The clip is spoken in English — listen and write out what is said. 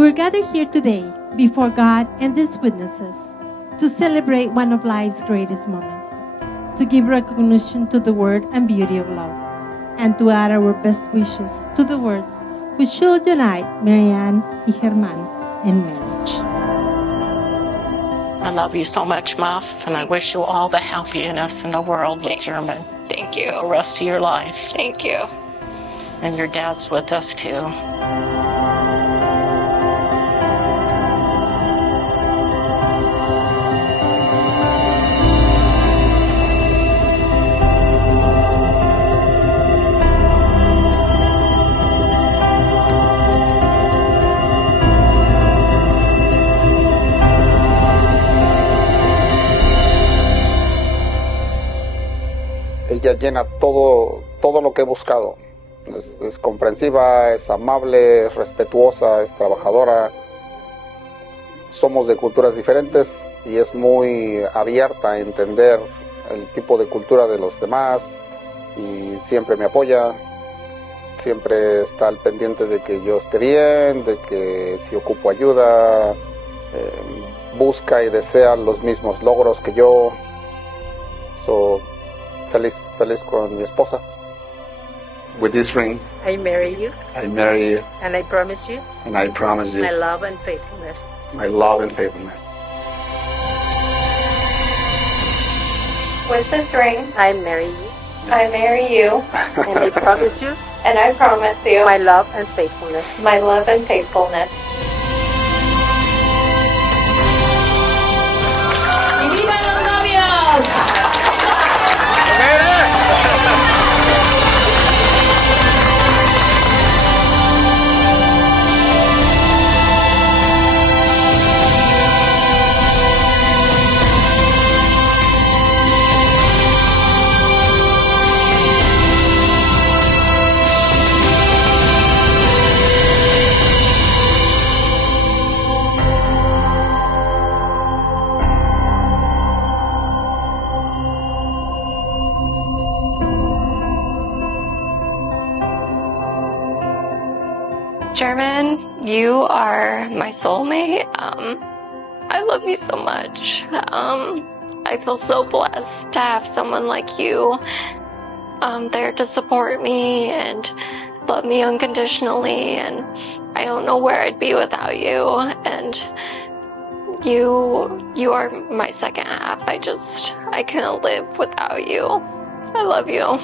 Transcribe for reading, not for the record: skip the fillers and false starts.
We're gathered here today before God and these witnesses to celebrate one of life's greatest moments, to give recognition to the word and beauty of love, and to add our best wishes to the words which should unite Marianne y Germán in marriage. I love you so much, Muff, and I wish you all the happiness in the world with German. Thank you. The rest of your life. Thank you. And your dad's with us, too. Ella llena todo lo que he buscado. Es comprensiva, es amable, es respetuosa, es trabajadora. Somos de culturas diferentes y es muy abierta a entender el tipo de cultura de los demás y siempre me apoya. Siempre está al pendiente de que yo esté bien, de que si ocupo ayuda, busca y desea los mismos logros que yo. Feliz con mi esposa. With this ring, I marry you. I marry you. And I promise you. And I promise you. My love and faithfulness. My love and faithfulness. With this ring, I marry you. I marry you. And I promise you. And I promise you. My love and faithfulness. My love and faithfulness. ¡Y viva los novios! German, you are my soulmate. I love you so much. I feel so blessed to have someone like you there to support me and love me unconditionally, and I don't know where I'd be without you. And you are my second half. I couldn't live without you. I love you.